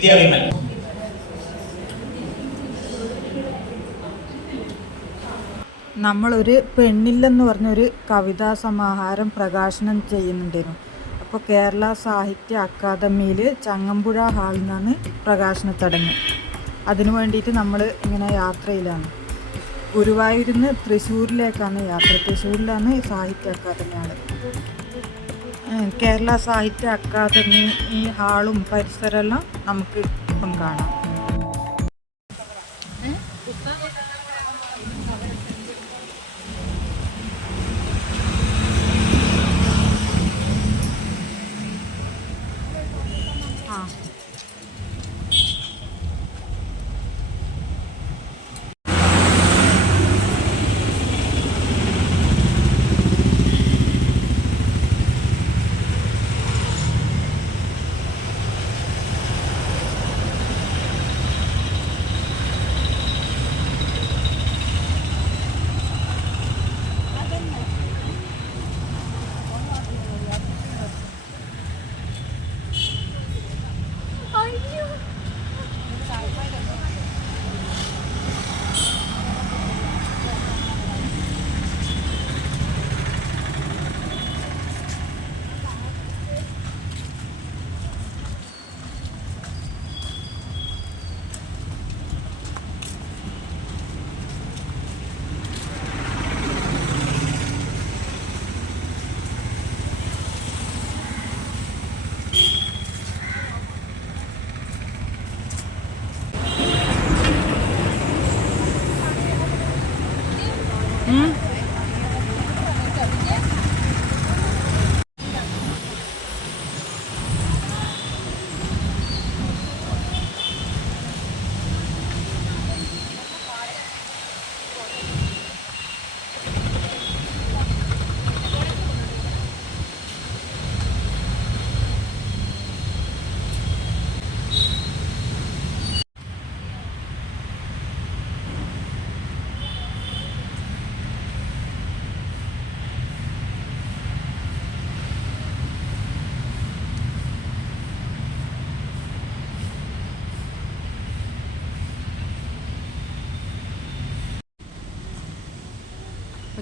വിദ്യാവിമൽ നമ്മളൊരു പെണ്ണില്ലെന്ന് പറഞ്ഞൊരു കവിതാ സമാഹാരം പ്രകാശനം ചെയ്യുന്നുണ്ടായിരുന്നു. അപ്പോൾ കേരള സാഹിത്യ അക്കാദമിയിൽ ചങ്ങമ്പുഴ ഹാളിൽ നിന്നാണ് പ്രകാശന ചടങ്ങ്. അതിനു വേണ്ടിയിട്ട് നമ്മൾ ഇങ്ങനെ യാത്രയിലാണ്. ഗുരുവായൂരിൽ നിന്ന് തൃശ്ശൂരിലേക്കാണ് യാത്ര. തൃശ്ശൂരിലാണ് സാഹിത്യ അക്കാദമി ഏഹ് കേരള സാഹിത്യ അക്കാദമി ഈ ഹാളും പരിസരമെല്ലാം നമുക്ക് ഇപ്പം കാണാം.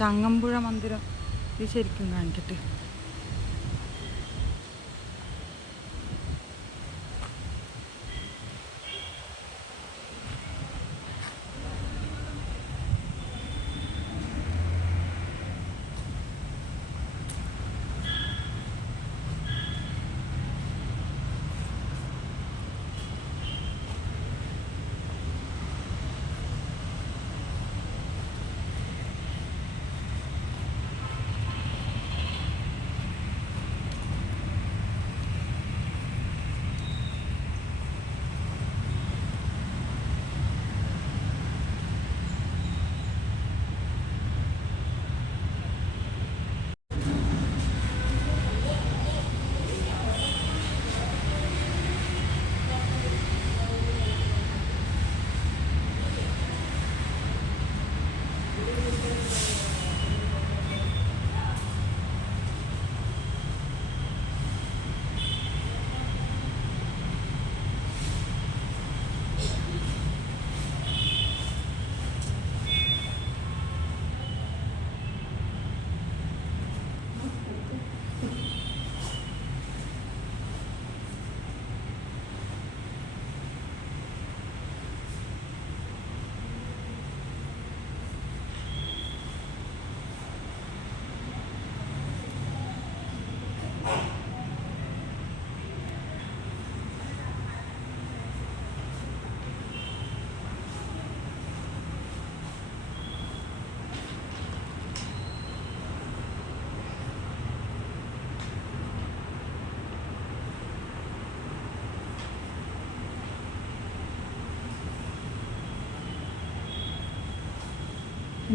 ചങ്ങമ്പുഴ മന്ദിരം ഇത് ശരിക്കും കാണിക്കട്ടെ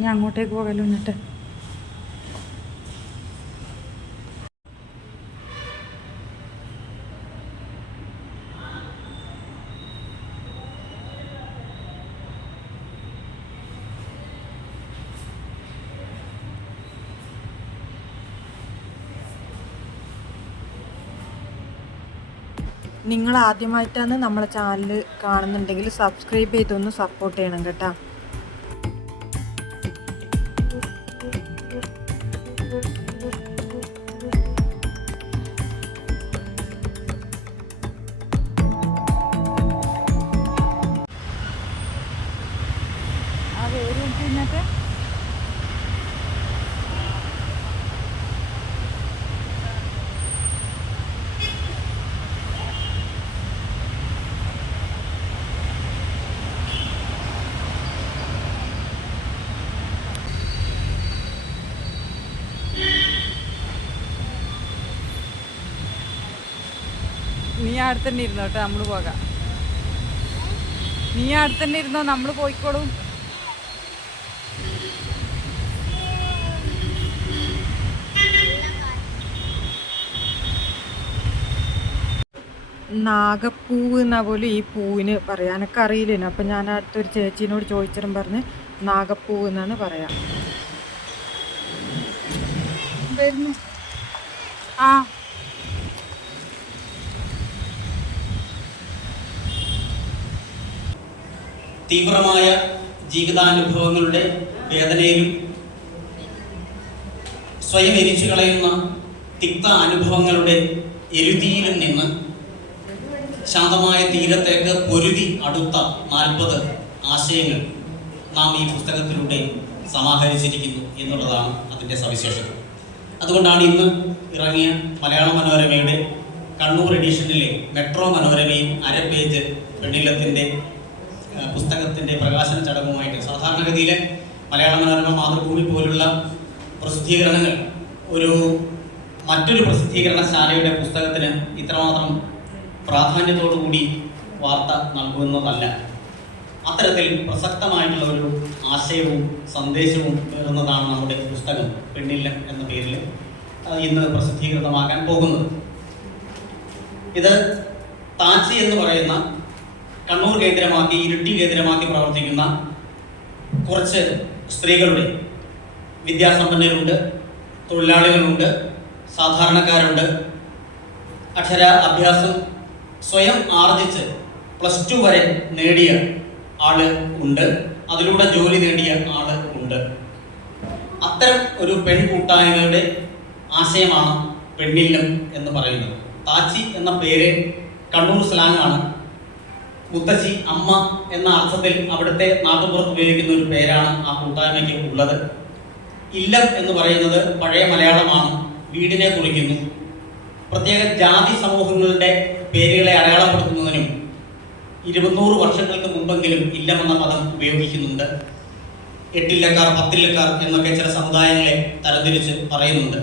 ഞാൻ അങ്ങോട്ടേക്ക് പോകാലോ എന്നിട്ട്. നിങ്ങൾ ആദ്യമായിട്ടാണ് നമ്മുടെ ചാനൽ കാണുന്നുണ്ടെങ്കിൽ സബ്സ്ക്രൈബ് ചെയ്തൊന്ന് സപ്പോർട്ട് ചെയ്യണം കേട്ടോ. നീ അടുത്തന്നെ ഇരുന്നോ കേട്ടോ നമ്മൾ പോകാം. നീ അടുത്തന്നെ ഇരുന്നോ നമ്മൾ പോയിക്കോളും. നാഗപ്പൂവ് എന്നാ പോലും ഈ പൂവിന് പറയാനൊക്കെ അറിയില്ലേനു അപ്പം ഞാൻ അടുത്തൊരു ചേച്ചീനോട് ചോദിച്ചിട്ടും പറഞ്ഞ് നാഗപ്പൂവ് എന്നാണ് പറയാം. വരുന്നു. ആ. തീവ്രമായ ജീവിതാനുഭവങ്ങളുടെ വേദനയിലും സ്വയം എരിച്ചു കളയുന്ന തിക്ത അനുഭവങ്ങളുടെ എരുതിയിലും നിന്ന് ശാന്തമായ തീരത്തേക്ക് പൊരുതി അടുത്ത നാൽപ്പത് ആശയങ്ങൾ നാം ഈ പുസ്തകത്തിലൂടെ സമാഹരിച്ചിരിക്കുന്നു എന്നുള്ളതാണ് അതിന്റെ സവിശേഷത. അതുകൊണ്ടാണ് ഇന്ന് ഇറങ്ങിയ മലയാള മനോരമയുടെ കണ്ണൂർ എഡിഷനിലെ മെട്രോ മനോരമയും അര പേജ് വെണ്ണിലത്തിന്റെ ഏഹ് പുസ്തകത്തിന്റെ പ്രകാശന ചടങ്ങുമായിട്ട് സാധാരണഗതിയിൽ മലയാള മനോരമ മാതൃഭൂമി പോലുള്ള പ്രസിദ്ധീകരണങ്ങൾ ഒരു മറ്റൊരു പ്രസിദ്ധീകരണശാലയുടെ പുസ്തകത്തിന് ഇത്രമാത്രം പ്രാധാന്യത്തോടുകൂടി വാർത്ത നൽകുന്നതല്ല. അത്തരത്തിൽ പ്രസക്തമായിട്ടുള്ള ഒരു ആശയവും സന്ദേശവും പേറുന്നതാണ് നമ്മുടെ പുസ്തകം പെണ്ണില്ല എന്ന പേരിൽ ഇന്ന് പ്രസിദ്ധീകൃതമാക്കാൻ പോകുന്നത്. ഇത് താച്ചി എന്ന് പറയുന്ന കണ്ണൂർ കേന്ദ്രമാക്കി ഇരുട്ടി കേന്ദ്രമാക്കി പ്രവർത്തിക്കുന്ന കുറച്ച് സ്ത്രീകളുടെ വിദ്യാസമ്പന്നരുണ്ട് തൊഴിലാളികളുണ്ട് സാധാരണക്കാരുണ്ട്. അക്ഷര അഭ്യാസം സ്വയം ആർജിച്ച് പ്ലസ് ടു വരെ നേടിയ ആൾ ഉണ്ട്. അതിലൂടെ ജോലി നേടിയ ആൾ ഉണ്ട്. അത്തരം ഒരു പെൺകൂട്ടായ്മയുടെ ആശയമാണ് പെണ്ണില്ലം എന്ന് പറയുന്നത്. താച്ചി എന്ന പേര് കണ്ണൂർ സ്ലാങ് ആണ് മുത്തശ്ശി അമ്മ എന്ന അർത്ഥത്തിൽ അവിടുത്തെ നാട്ടുപുറത്ത് ഉപയോഗിക്കുന്ന ഒരു പേരാണ് ആ കൂട്ടായ്മയ്ക്ക് ഉള്ളത്. ഇല്ലം എന്ന് പറയുന്നത് പഴയ മലയാളമാണ്. വീടിനെ കുറിക്കുന്നു. പ്രത്യേക ജാതി സമൂഹങ്ങളുടെ പേരുകളെ അടയാളപ്പെടുത്തുന്നതിനും ഇരുപന്നൂറ് വർഷങ്ങൾക്ക് മുമ്പെങ്കിലും ഇല്ലം എന്ന പദം ഉപയോഗിക്കുന്നുണ്ട്. എട്ടില്ലക്കാർ പത്തില്ലക്കാർ എന്നൊക്കെ ചില സമുദായങ്ങളെ തരംതിരിച്ച് പറയുന്നുണ്ട്.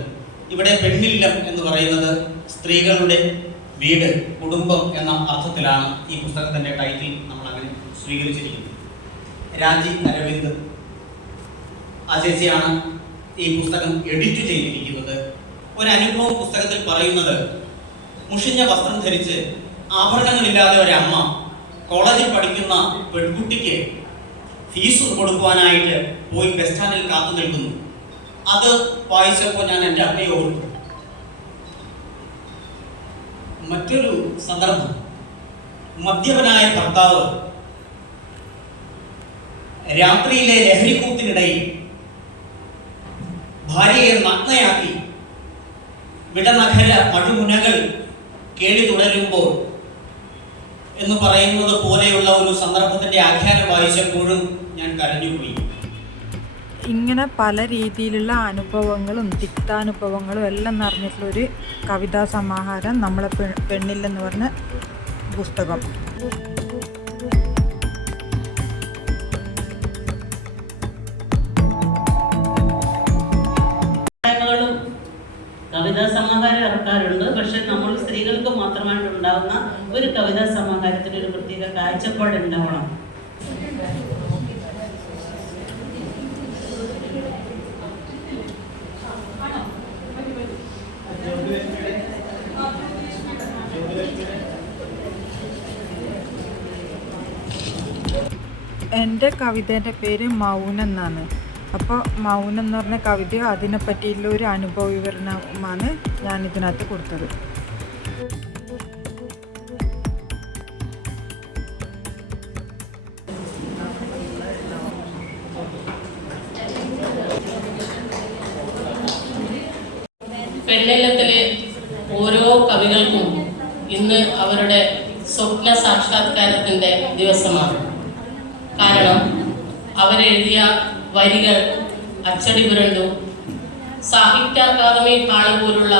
ഇവിടെ പെണ്ണില്ലം എന്ന് പറയുന്നത് സ്ത്രീകളുടെ വീട് കുടുംബം എന്ന അർത്ഥത്തിലാണ് ഈ പുസ്തകത്തിന്റെ ടൈറ്റിൽ നമ്മൾ അങ്ങനെ സ്വീകരിച്ചിരിക്കുന്നത്. രാജി അരവിന്ദ് ആ ചേച്ചിയാണ് ഈ പുസ്തകം എഡിറ്റ് ചെയ്തിരിക്കുന്നത്. ഒരു അനുഭവ പുസ്തകത്തിൽ പറയുന്നത് മുഷിഞ്ഞ വസ്ത്രം ധരിച്ച് ആഭരണങ്ങളില്ലാതെ ഒരമ്മ കോളേജിൽ പഠിക്കുന്ന പെൺകുട്ടിക്ക് ഫീസ് കൊടുക്കുവാനായിട്ട് പോയി ബസ് സ്റ്റാൻഡിൽ കാത്തു നിൽക്കുന്നു. അത് വായിച്ചപ്പോൾ ഞാൻ എന്റെ അമ്മയെ മറ്റൊരു സന്ദർഭം. മദ്യപനായ ഭർത്താവ് രാത്രിയിലെ ലഹരിക്കൂത്തിനിടയിൽ ഭാര്യയെ നഗ്നയാക്കി വിടനഖര മഴുമുനകൾ കേളി തുടരുമ്പോൾ എന്ന് പറയുന്നത് പോലെയുള്ള ഒരു സന്ദർഭത്തിന്റെ ആഖ്യാനം വായിച്ചപ്പോഴും ഞാൻ കരഞ്ഞുപോയി. ഇങ്ങനെ പല രീതിയിലുള്ള അനുഭവങ്ങളും തിക്താനുഭവങ്ങളും എല്ലാം നിറഞ്ഞിട്ടുള്ളൊരു കവിതാ സമാഹാരം നമ്മളെ പെ- പെണ്ണില്ലെന്ന് പറഞ്ഞ പുസ്തകം. കവിതാ സമാഹാരം ഇറക്കാറുണ്ട്. പക്ഷെ നമ്മൾ സ്ത്രീകൾക്ക് മാത്രമായിട്ട് ഉണ്ടാകുന്ന ഒരു കവിതാ സമാഹാരത്തിന് ഒരു പ്രത്യേക കാഴ്ചപ്പാട് ഉണ്ടാവണം. എന്റെ കവിതേന്റെ പേര് മൗനം എന്നാണ്. അപ്പോൾ മൗനം എന്ന് പറഞ്ഞ കവിത അതിനെ പറ്റിയുള്ള ഒരു അനുഭവ വിവരണമാണ് ഞാൻ ഇതിനകത്ത് കൊടുത്തത്. പെണ്ണെല്ലത്തിലെ ഓരോ കവികൾക്കും ഇന്ന് അവരുടെ സ്വപ്ന സാക്ഷാത്കാരത്തിന്റെ ദിവസമാണ്. കാരണം അവരെഴുതിയ വരികൾ അച്ചടി പുരണ്ടു സാഹിത്യ അക്കാദമി ഹാൾ പോലുള്ള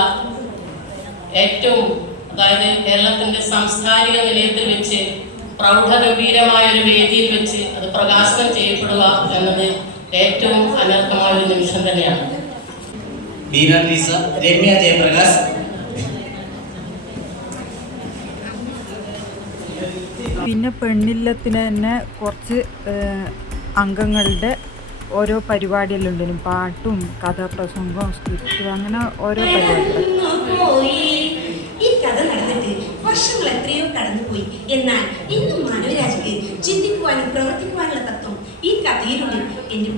ഏറ്റവും അതായത് കേരളത്തിന്റെ സാംസ്കാരിക നിലയത്തിൽ വെച്ച് പ്രൗഢഗംഭീരമായ ഒരു വേദിയിൽ വെച്ച് അത് പ്രകാശനം ചെയ്യപ്പെടുക എന്നത് ഏറ്റവും അനർത്ഥമായ ഒരു നിമിഷം തന്നെയാണ്. ലീസ രമ്യ ജയപ്രകാശ്. പിന്നെ പെണ്ണില്ലത്തിന് തന്നെ കുറച്ച് അംഗങ്ങളുടെ ഓരോ പരിപാടിയെല്ലാം പാട്ടും കഥാപ്രസംഗവും സ്ക്രിപ്റ്റും അങ്ങനെ ഓരോ പരിപാടികൾ പോയി ഈ കഥ നടന്നിട്ട് വർഷങ്ങൾ എത്രയോ കടന്നുപോയി. എന്നാൽ ഇന്നും തത്വം ഈ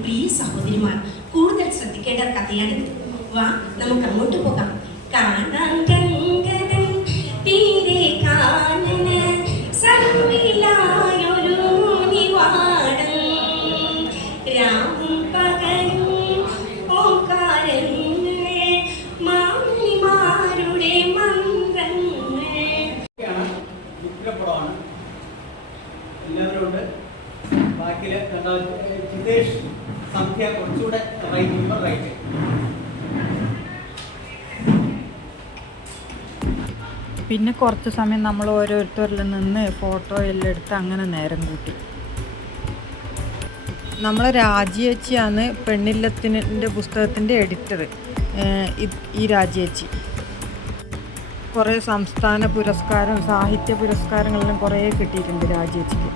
പ്രിയ സഹോദരിമാർ കൂടുതൽ ശ്രദ്ധിക്കേണ്ട കഥയാണിത്. വാ നമുക്ക് അങ്ങോട്ട് പോകാം. കാണാൻ ബാക്കിൽ ജിതേഷ് സംഖ്യ കുറച്ചുകൂടെ റൈറ്റ് നമ്പർ റൈറ്റ് പിന്നെ കുറച്ച് സമയം നമ്മൾ ഓരോരുത്തരിൽ നിന്ന് ഫോട്ടോ എല്ലാം എടുത്ത് അങ്ങനെ നേരം കൂട്ടി. നമ്മളെ രാജിയേച്ചിയാണ് പെണ്ണില്ലത്തിന്റെ പുസ്തകത്തിന്റെ എഡിറ്റർ ഈ രാജിയേച്ചി കുറേ സംസ്ഥാന പുരസ്കാരം സാഹിത്യ പുരസ്കാരങ്ങളെല്ലാം കുറേ കിട്ടിയിട്ടുണ്ട് രാജിയേച്ചിക്ക്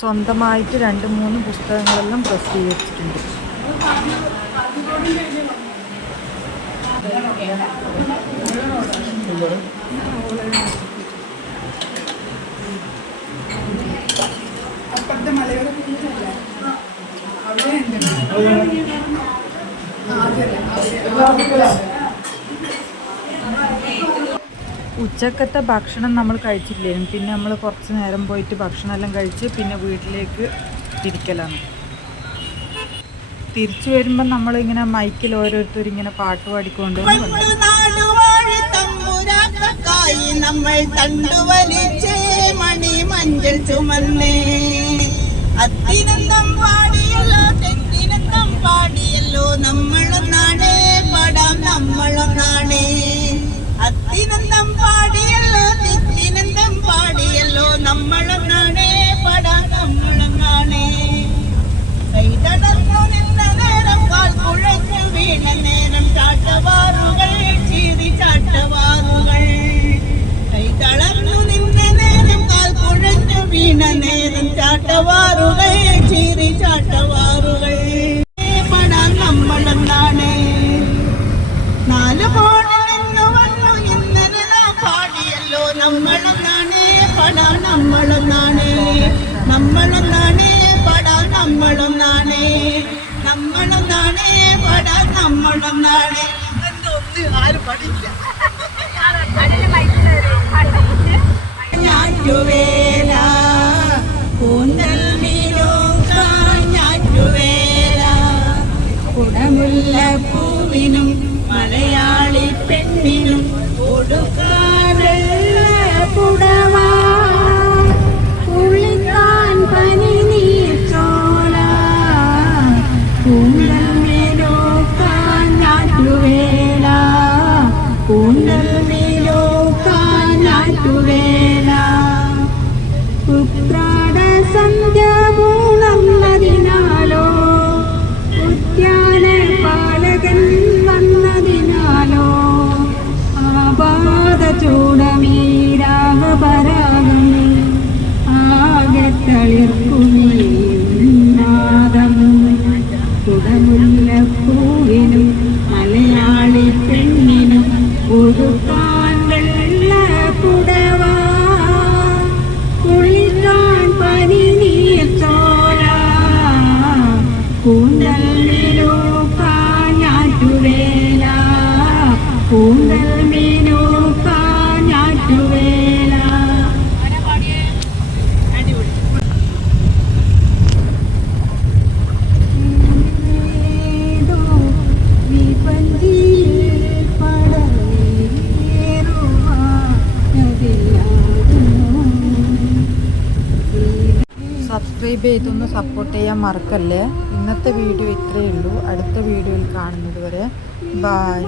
സ്വന്തമായിട്ട് രണ്ട് മൂന്ന് പുസ്തകങ്ങളെല്ലാം പ്രസിദ്ധീകരിച്ചിട്ടുണ്ട് ഉച്ചക്കത്തെ ഭക്ഷണം നമ്മൾ കഴിച്ചില്ലായിരുന്നു പിന്നെ നമ്മൾ കുറച്ച് നേരം പോയിട്ട് ഭക്ഷണമെല്ലാം കഴിച്ച് പിന്നെ വീട്ടിലേക്ക് തിരിക്കലാണ്. തിരിച്ചു വരുമ്പോൾ നമ്മളിങ്ങനെ മൈക്കിൽ ഓരോരുത്തർ ഇങ്ങനെ പാട്ട് പാടിക്കൊണ്ട് നമ്മൾ തണ്ടുവലിച്ചേ മണി ചുമന്നേ. അത്തിനന്തം പാടിയല്ലോ തെറ്റിനന്തം പാടിയല്ലോ നമ്മളൊന്നാണേ പടം നമ്മളൊന്നാണേ അത്തിനന്തം പാടിയല്ലോ പടാൻ നമ്മളൊന്നാണ് നമ്മളൊന്നാണ് പടാൻ നമ്മളൊന്നാണ് നമ്മളൊന്നാണ് പടാൻ നമ്മളൊന്നാണ് ആരും ഞാറ്റുവേല സബ്സ്ക്രൈബ് ചെയ്തൊന്ന് സപ്പോർട്ട് ചെയ്യാൻ മറക്കല്ലേ. ഇന്നത്തെ വീഡിയോ ഇത്രയേ ഉള്ളൂ. അടുത്ത വീഡിയോയിൽ കാണുന്നത് വരെ. ബായ്